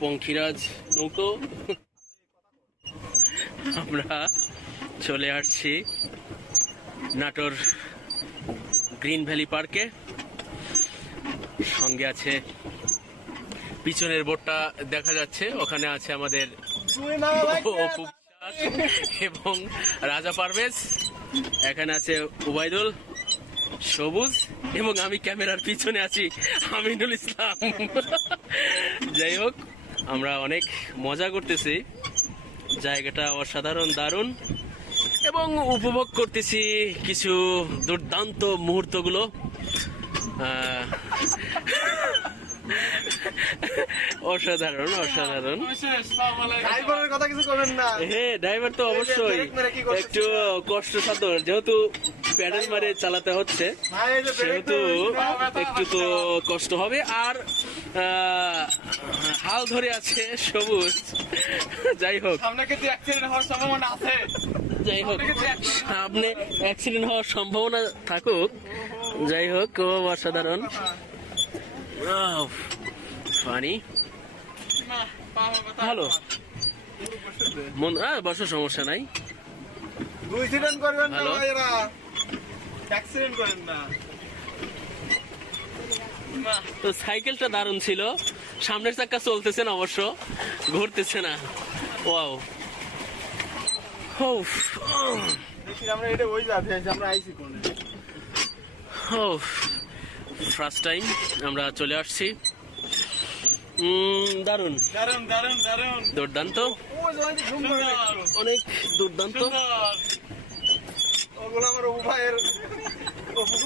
পঙ্খিরাজ নৌকো। আমরা চলে আসছি নাটোর গ্রিন ভ্যালি পার্কে। সঙ্গে আছে পিছনের বোটটা দেখা যাচ্ছে, ওখানে আছে আমাদের এবং রাজা পারভেজ, এখানে আছে উবাইদুল সবুজ এবং আমি ক্যামেরার পিছনে আছি আমিনুল ইসলাম। যাই হোক আমরা অনেক মজা করতেছি। জায়গাটা অসাধারণ দারুণ। এবং উপভোগ করতেছি কিছু দুর্দান্ত মুহূর্তগুলো। অসাধারণ অসাধারণ। ড্রাইভারের কথা কিছু করবেন না। হ্যাঁ ড্রাইভার তো অবশ্যই। একটু কষ্টসাধ্য যেহেতু প্যাডেল মারে চালাতে হচ্ছে সেহেতু একটু তো কষ্ট হবে। আর হাল ধরে আছে সবুজ। যাই হোক। যাই হোক সামনে অ্যাক্সিডেন্ট হওয়ার সম্ভাবনা থাকুক। যাই হোক ও অসাধারণ। ফানি। ভালো। মন বসার সমস্যা নাই। দুই অ্যাক্সিডেন্ট করবেন না হ্যালো? ভাইরা অ্যাক্সিডেন্ট করেন না। তো সাইকেলটা দারুণ ছিল। সামনের চাক্কা চলতেছে না অবশ্য ঘুরতেছে না। ওয়াও। আমরা এটা ওই আমরা আইছি কোনে। ফার্স্ট টাইম আমরা চলে আসছি। দারুণ। দারুণ দারুণ দারুণ দুর্দান্ত। অনেক দুর্দান্ত। ওগুলো আমার উভয়ের